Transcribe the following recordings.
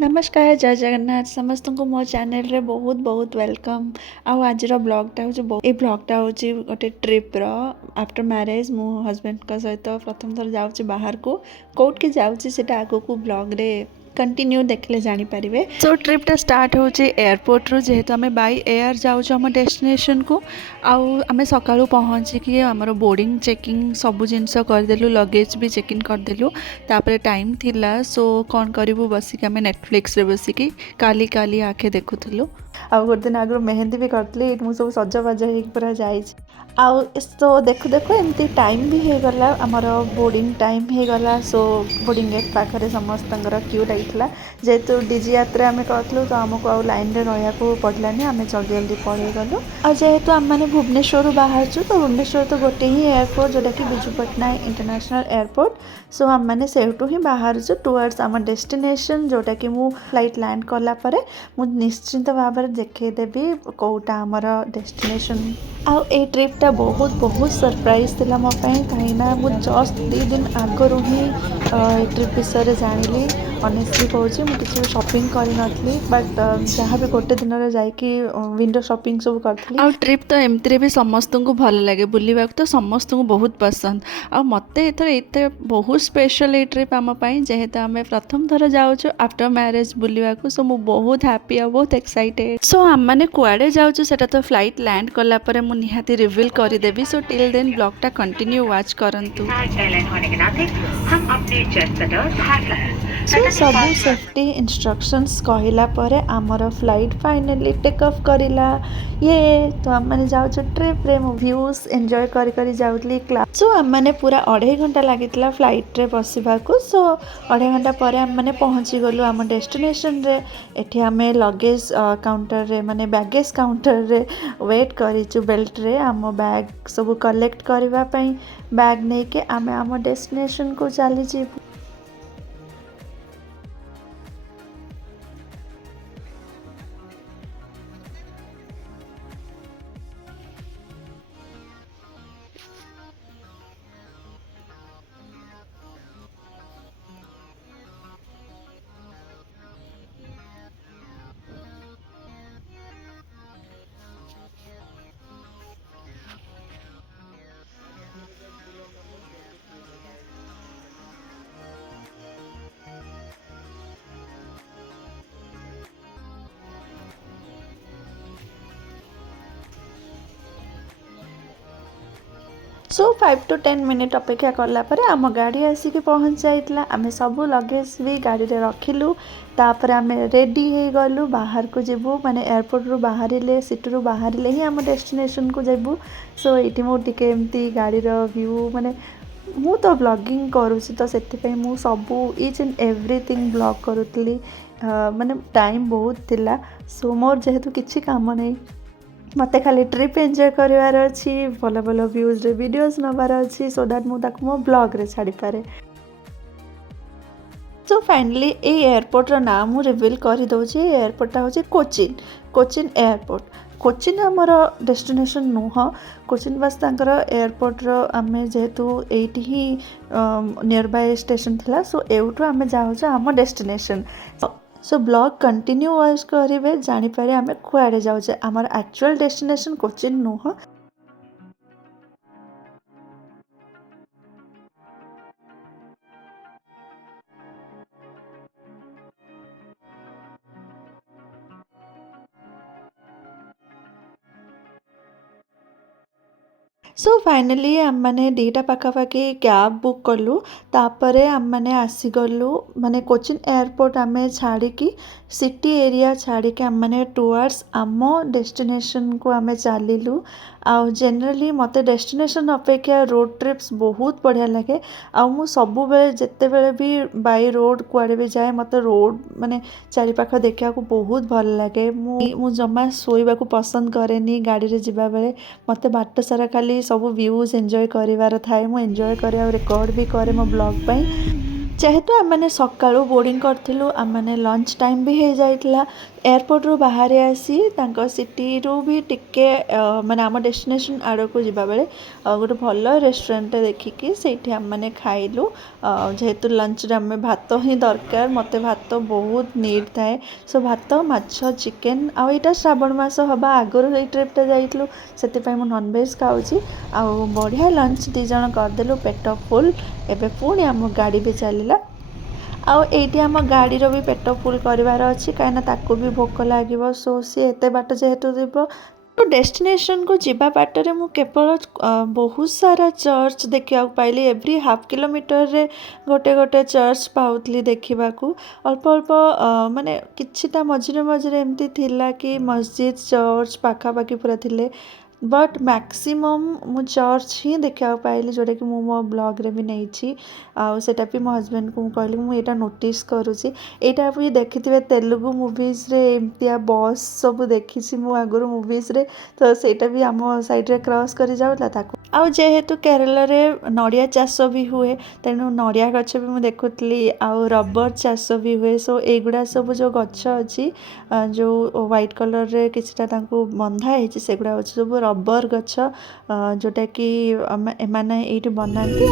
नमस्कार जय जगन्नाथ समस्त को मो चैनल रे बहुत बहुत वेलकम। आउ आज ब्लॉगटा हूँ ये ब्लॉगटा हूँ गोटे ट्रिप्र आफ्टर मैरेज मो हजबैंड का सहित प्रथम थर जाऊँगी बाहर को कौट के जाऊँगी आग को ब्लॉग रे कंटिन्यू देखले जानीपारे। सो ट्रिपटा स्टार्ट होची एयरपोर्ट रू जेहेतु आम बाय एयर जाऊँ आम डेस्टिनेशन को आम सका पहुँचिकी आमर बोर्डिंग चेकिंग सबू जिनस करदेलु लगेज भी चेकिंग करदेलु तापर टाइम थिला सो कौन करूँ बसिक आम नेटफ्लिक्स रे बसिकी काली काली आखे देखुलु आउ गोटे दिन आगु मेहंदी भी करी मुझे सब सजबाज हो पूरा जाए आउ तो देखु देखु एमती टाइम भी हो गला आमर बोर्डिंग टाइम हो गला। सो बोर्डिंग गेट पाखे समस्त क्यू लगी जेहेतु डीजी यात्रा आम करूँ तो आमको आउ लाइन रे रहा पड़ानी आम जल्दी जल्दी पड़े गलु आ जेहेतु आम मैंने भुवनेश्वर बाहर तो भुवनेश्वर तो गोटे ही एयरपोर्ट जोटा कि विजु पट्टनायक इंटरनेशनल एयरपोर्ट। सो आम मैंने सेठू ही बाहर टुवर्ड्स आम डेस्टिनेशन जोटा कि मु फ्लाइट लैंड कला परे मु निश्चिंत भाव में देखदेवी कौटा आमर डेस्टिनेशन आउ ए ट्रिपटा बहुत बहुत सरप्राइज थिला मो पई कहीं मु जस्ट 2 दिन आगरू ही ट्रिप विषय जानी ऑनेस्टली कहूँ मुझे शॉपिंग करी नथली बट जहाँ भी गोटे दिन रे जाइकी विंडो शॉपिंग सब करथली। आ ट्रिप तो एमती भी समस्त को भल लगे बुलवा तो समस्त को बहुत पसंद आ मते एथर एते बहुत स्पेशल ए ट्रिप आम पाई जेहेतु आम प्रथम थर जाऊँ आफ्टर मैरेज बुलवा को। सो मु बहुत हैप्पी आ बहुत एक्साइटेड। सो आम मैंने कुआडे जाऊँ सेटा तो फ्लाइट लैंड कला परे मु निहाती रिवील करदेवी। सो टिल देन ब्लॉगटा कंटिन्यू वाच करंतु। सो सबू सेफ्टी इंस्ट्रक्शंस कहला परे आमर फ्लाइट फाइनली टेक ऑफ करिला ये तो आम मैंने जाऊँ ट्रिप रे मु व्यूज एंजॉय करी करी जाउतली क्लास। सो आम मैंने पूरा 2.5 घंटा लागितला फ्लाइट रे बसिबाकू। सो 2.5 घंटा परे आम मैंने पहुँची गलु आम डेस्टिनेशन रे एठी आमे लगेज काउंटर रे माने बैगेज काउंटर रे वेट करिचु बेल्ट रे आम बैग सब कलेक्ट करबा पई बैग नहीं के आमे आम डेस्टिनेशन को चली जीवु। सो 5 to 10 मिनिट अपेक्षा कला परे आम गाड़ी आसिक पहुँच जाइतला आम सबू लगेज भी गाड़ी रे रखिलु तापर आम रेडी हो गलु बाहर को जीवु माने एयरपोर्ट रू बाहर सिटी बाहर ही आम डेस्टिनेशन को जीवु। सो ये मुझे एमती गाड़ी व्यू माने मु तो ब्लॉगिंग करुँची तो से मु सबू इच एंड एवरीथिंग ब्लॉग करुली माने टाइम बहुत थिला। सो मोर जेहेतु किसी काम नहीं मत खाली ट्रिप एंजॉय करार अच्छी भल भल व्यूज रे वीडियोस नबार अच्छी सो दैट मुझे मो ब्लॉग रे छाड़ी पारे। सो फाइनली ये एयरपोर्ट नाम मु रिवील कर दौची एयरपोर्टा हूँ कोचिन कोचिन एयरपोर्ट। कोचिन आमर डेस्टिनेशन नुह कोचिन बास तांकर एयरपोर्ट आम जेहेतु eighty he near by station थिला। सो एवठू आम जाऊँ आम destination. So blog continue watch करेंगे जानीपारे आम कुआडे जाऊे आमर एक्चुअल डेस्टिनेशन कोचिन नुह। सो फाइनली आम मैंने दीटा पाखापाखि कैब बुक कलु तापरे आम मैंने आसीगलु माने कोचिन एयरपोर्ट आम छाड़ी सिटी एरिया छाड़ी आम मैंने टुवर्ड्स आम डेस्टिनेशन को आम चलिलु। आउ जनरली मत डेस्टिनेशन अपेक्षा रोड ट्रिप्स बहुत बढ़िया लगे आउ सबु बेले जेते बेले भी बाय रोड कुआडे भी जाए मत रोड माने चारि पाख देखा बहुत भल लगे मु जमा सोइबा को पसंद करेनी गाड़ी रे जिबा बेले मत बाट सारा खाली सब व्यूज एंजॉय करिवार थाए मु एंजॉय करे और रिकॉर्ड भी करे मो ब्लॉग पई। ଯେହେତୁ ଆମେମାନେ ସକାଳୁ ବୋର୍ଡ଼ିଂ କରିଥିଲୁ ଆମେମାନେ ଲଞ୍ଚ ଟାଇମ୍ ବି ହେଇଯାଇଥିଲା ଏୟାରପୋର୍ଟରୁ ବାହାରି ଆସି ତାଙ୍କ ସିଟିରୁ ବି ଟିକେ ମାନେ ଆମ ଡେଷ୍ଟିନେସନ୍ ଆଡ଼କୁ ଯିବାବେଳେ ଗୋଟେ ଭଲ ରେଷ୍ଟୁରାଣ୍ଟଟେ ଦେଖିକି ସେଇଠି ଆମେମାନେ ଖାଇଲୁ। ଯେହେତୁ ଲଞ୍ଚରେ ଆମେ ଭାତ ହିଁ ଦରକାର, ମୋତେ ଭାତ ବହୁତ ନିଡ୍ ଥାଏ। ସୋ ଭାତ, ମାଛ, ଚିକେନ୍, ଆଉ ଏଇଟା ଶ୍ରାବଣ ମାସ ହେବା ଆଗରୁ ଏଇ ଟ୍ରିପ୍ଟା ଯାଇଥିଲୁ, ସେଥିପାଇଁ ମୁଁ ନନଭେଜ୍ ଖାଉଛି। ଆଉ ବଢ଼ିଆ ଲଞ୍ଚ ଦୁଇ ଜଣ କରିଦେଲୁ, ପେଟ ଫୁଲ୍। ଏବେ ପୁଣି ଆମ ଗାଡ଼ି ବି ଚାଲିଲା। ଆଉ ଏଇଠି ଆମ ଗାଡ଼ିର ବି ପେଟ ଫୁଲ୍ କରିବାର ଅଛି, କାହିଁକିନା ତାକୁ ବି ଭୋକ ଲାଗିବ। ସୋ ସିଏ ଏତେ ବାଟ ଯେହେତୁ ଯିବ, ତ ଡେଷ୍ଟିନେସନ୍କୁ ଯିବା ବାଟରେ ମୁଁ କେବଳ ବହୁତ ସାରା ଚର୍ଚ୍ଚ ଦେଖିବାକୁ ପାଇଲି। ଏଭ୍ରି ହାଫ୍ କିଲୋମିଟରରେ ଗୋଟେ ଗୋଟେ ଚର୍ଚ୍ଚ ପାଉଥିଲି ଦେଖିବାକୁ। ଅଳ୍ପ ଅଳ୍ପ ମାନେ କିଛିଟା ମଝିରେ ମଝିରେ ଏମିତି ଥିଲା କି ମସଜିଦ୍ ଚର୍ଚ୍ଚ ପାଖାପାଖି ପୁରା ଥିଲେ, ବଟ୍ ମ୍ୟାକ୍ସିମମ୍ ମୁଁ ଚର୍ଚ୍ଚ ହିଁ ଦେଖିବାକୁ ପାଇଲି, ଯେଉଁଟାକି ମୁଁ ମୋ ବ୍ଲଗ୍ରେ ବି ନେଇଛି। ଆଉ ସେଇଟା ବି ମୋ ହଜବେଣ୍ଡକୁ ମୁଁ କହିଲି ମୁଁ ଏଇଟା ନୋଟିସ୍ କରୁଛି। ଏଇଟା ବି ଦେଖିଥିବେ ତେଲୁଗୁ ମୁଭିଜ୍ରେ ଏମିତିଆ ବସ୍ ସବୁ ଦେଖିଛି ମୁଁ ଆଗରୁ ମୁଭିଜ୍ରେ, ତ ସେଇଟା ବି ଆମ ସାଇଡ଼୍ରେ କ୍ରସ୍ କରି ଯାଉଥିଲା ତାକୁ। ଆଉ ଯେହେତୁ କେରଳରେ ନଡ଼ିଆ ଚାଷ ବି ହୁଏ, ତେଣୁ ନଡ଼ିଆ ଗଛ ବି ମୁଁ ଦେଖୁଥିଲି, ଆଉ ରବର ଚାଷ ବି ହୁଏ। ସୋ ଏଇଗୁଡ଼ା ସବୁ ଯେଉଁ ଗଛ ଅଛି, ଯେଉଁ ହ୍ୱାଇଟ୍ କଲର୍ରେ କିଛିଟା ତାଙ୍କୁ ବନ୍ଧା ହେଇଛି, ସେଗୁଡ଼ା ହେଉଛି ସବୁ ରବର ଗଛ, ଯେଉଁଟାକି ଏମାନେ ଏଇଠି ବନାନ୍ତି।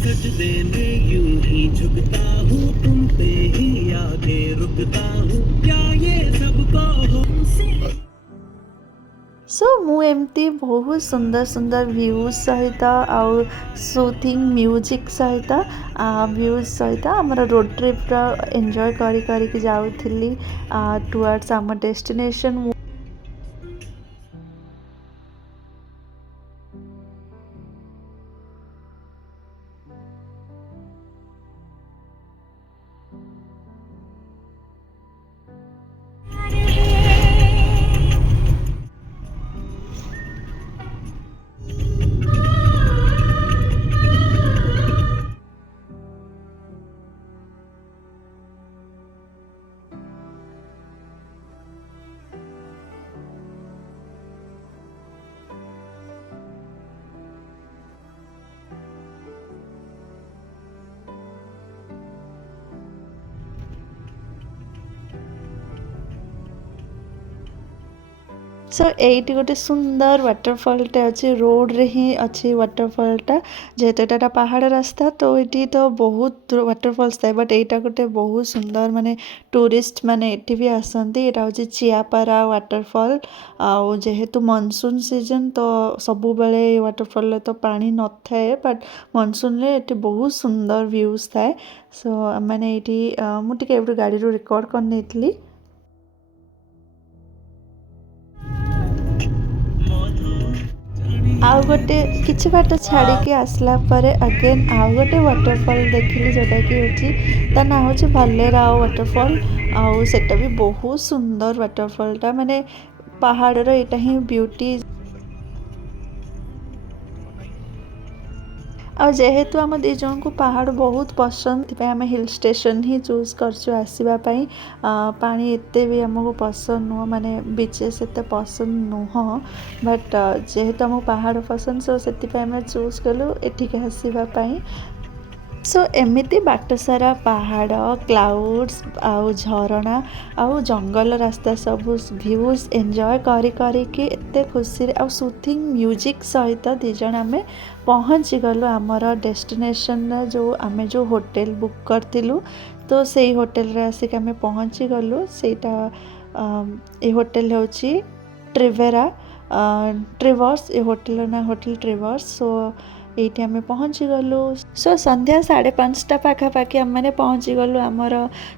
सजदे में यूं ही झुकता हूँ, तुम पे ही आके रुकता हूँ, क्या ये सबको हमसे। सो ମୁଁ ଏମିତି ବହୁତ ସୁନ୍ଦର ସୁନ୍ଦର ଭ୍ୟୁଜ୍ ସହିତ ଆଉ ସୁଥିଙ୍ଗ ମ୍ୟୁଜିକ୍ ସହିତ ଭ୍ୟୁଜ୍ ସହିତ ଆମର ରୋଡ଼ ଟ୍ରିପ୍ର ଏନ୍ଜୟ କରିକି ଯାଉଥିଲି ଟୁୱାର୍ଡ଼ସ୍ ଆମ ଡେଷ୍ଟିନେସନ୍। सो एइटी गोटे सुंदर वाटरफॉलटे अच्छी रोड रे ही अच्छी वाटरफॉलटा, जेहेतु एटा पहाड़ रास्ता तो ये तो बहुत वाटरफॉल्स थाए, बट एटा गोटे बहुत सुंदर माने टूरिस्ट माने एठी भी आसती। एटा हूँ चियापारा वाटरफॉल। आउ जेहेतु मनसून सीजन तो सबु बेले वाटरफॉल तो पानी न थाए, बट मनसून रे एठी बहुत सुंदर व्यूज थाए। सो मैंने ये मुझे गाड़ी रू रिकॉर्ड कर नहीं। आउ गोटे किछि बाट छाड़ी आसला परे अगेन आउ गोटे वाटरफॉल देखिली, जोटा कि होची ता ना होची भालेराव वाटरफॉल। आउ सेटा भी बहुत सुंदर वाटरफॉलटा, माने पहाड़ रो एटा ही ब्यूटी। आ जेहेतु आम दी जन को पहाड़ बहुत पसंद, आम हिल स्टेशन ही चूज करछु आसवाई। पानी एते भी आमको पसंद नुह, माने बीचेस एते पसंद नुह, बट जेहेतु आम पहाड़ पसंद सो से चूज कलु एठिक आसवाई। सो एमिति बाट सारा पहाड़, क्लाउड्स आउ झरणा आउ जंगल रास्ता सब व्यूज एंजॉय करी एते खुशी आउ सुथिंग म्यूजिक सहित दिजन आम पहुँची गलु आमर डेस्टिनेशन जो आम जो होटेल बुक करथिलु। तो सेई होटेल रे आसिक आम पहुँची गलु। सेटा ए होटेल होची ट्रिवेरा ट्रिवर्स, ए होटेल ना होटेल ट्रिवर्स। सो ये आम पहुँची गलु। सो संध्या 5:30 पाखापाखि आम मैंने पहुँची गलु आमर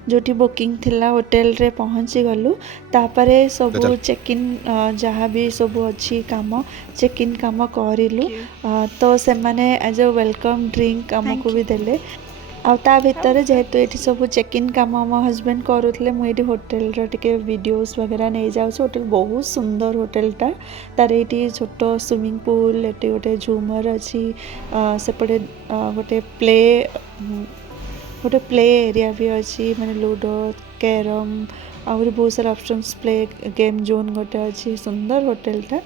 जो बुकिंग थिला होटेल रे पहुँची गलु। तापरे सब चेक इन जहाँ भी सब अच्छी काम चेक इन काम करिलु। तो से माने एज अ वेलकम ड्रिंक आमको भी देले। आउ ता भितर जेहेतु ये सब चेक इन काम मो हजबैंड करूले, मुझे होटेल टिके वीडियोस वगैरह नहीं जाऊँ। होटेल बहुत सुंदर होटेलटा, तार ये छोट स्विमिंग पूल, ये गोटे झूमर अच्छी, सेपटे गोटे प्ले गोटे प्ले एरिया भी अच्छी माने लूडो कैरम आहरी बहुत सारा ऑप्शंस प्ले गेम जोन गोटे अच्छी सुंदर होटेलटा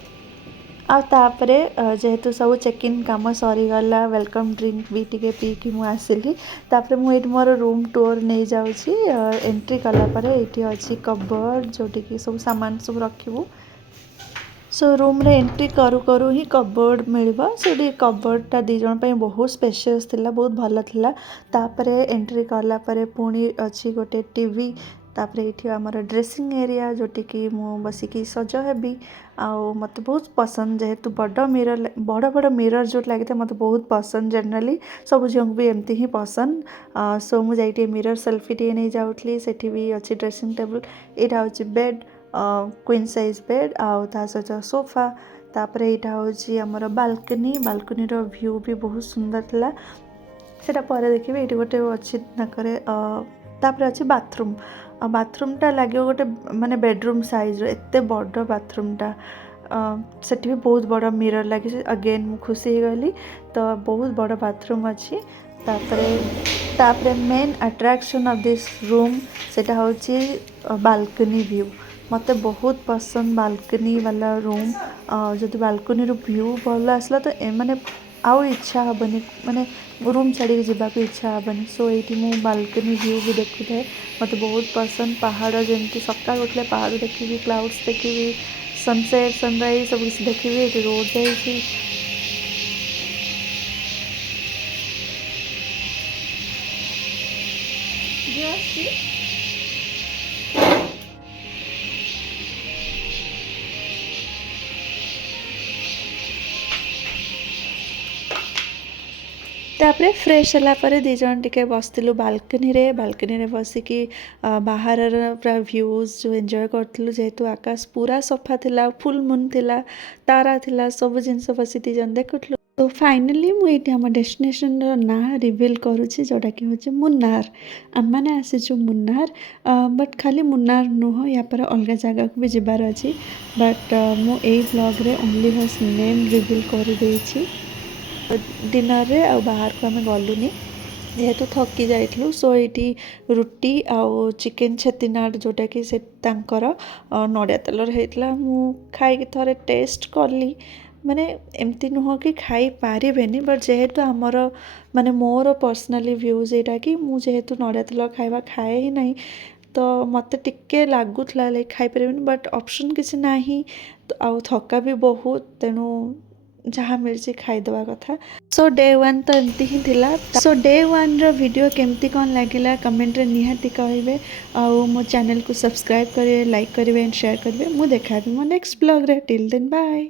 आउे जेहेतु सब चेक इन कम सरीगला वेलकम ड्रिंक भी टी पीकि मुझे तापर मुझे मोर रूम टूर नहीं जाऊँगी एंट्री कलापर ये अच्छी कबर्ड जोटिकी सब सामान सब रखू सो रूम रे एंट्री करू करू ही कबर्ड मिल से कबर्डटा दी जन बहुत स्पेशियस थिला बहुत भल थिला तापर एंट्री कलापर पुणी अच्छी गोटे टीवी तापर ये आमर ड्रेसिंग एरिया जोटिकी मु बसिकी सज हेबी आउ मत बहुत पसंद जेहेतु बड़ बड़ मिरर जो लगी मत बहुत पसंद जनरली सब झील भी एमती ही पसंद सो मुझे मिरर सेल्फी टे नहीं जाऊँगी सेठी भी अच्छी ड्रेसिंग टेबल यहाँ हूँ बेड क्वीन साइज बेड आउ ता सहित सोफा तापर यहाँ हूँ आमर बालकनी रो व्यू भी बहुत सुंदर थिला सेटा पर देखिए ये गोटे अच्छी तापर अच्छी बाथरूमटा लगे गोटे माने बेडरूम साइज एते बड़ बाथरूमटा सेठी भी बहुत बड़ मिरर लगे अगेन मु खुशी हो गली तो बहुत बड़ बाथरूम अच्छी तापर main attraction of this room सेटा होची बालकनी व्यू मते बहुत पसंद बालकनी वाला रूम जदि बालकनी रो व्यू भल आसला तो माने आउ इच्छा हेनी माने रूम छाड़ी जावाक इच्छा हेनी सो ये मुझे बालकनी व्यू भी देखु थाए मत बहुत पसंद पहाड़ जमी सकाल उठले पहाड़ देखी क्लाउड्स देखी सनसेट सनराइज सब किसी देखी रोड जाइए तापर फ्रेश है दी जन टे बसलु बालकनी रे बसिकी बाहर पूरा व्यूज जो एंजॉय करूँ जेहेतु आकाश पूरा सफा थिला फुल मून थिला तारा थिला सब जिनस बसी दी जन देखुलु तो फाइनाली मुझे आम डेस्टिनेशन ना रिवील करुच्ची जोटा कि हूँ मुन्नार आम मैंने आसीचु मुन्नार बट खाली मुन्नार नुह या पर अलग जगह को भी जबार अच्छी बट मुझे ब्लॉग रे ओनली हस नेम रिवील कर देछि डिनर रे आ बाहर को आम गलुनी जेहेतु थकी जाइलु सो ये रुटी आउ चिकेन छेतिनाड जोटा कि से तांकर नड़िया तेलर होता मु खाई थोड़े टेस्ट कली माने एमती नुह कि खाई पारिबेनी बट जेहेतु आमर माने मोर पर्सनाली व्यूज यहाँ कि मु जेहेतु नड़िया तेल खाଇବା खाए ही नहीं तो मत टिके लगुला लाइक खाई पारिबेनी बट ऑप्शन किसी ना तो आउ थका भी बहुत तेणु जहाँ मिर्ची खाईदवा कथा सो डे वन तो एमती ही थिला सो डे वन रो वीडियो केमती कौन लगिला कमेंट रे निहाती कहबे आउ मो चैनल को सब्सक्राइब करें लाइक करें एंड शेयर करें मु देखा मो नेक्स्ट ब्लॉग रे टिल देन बाय।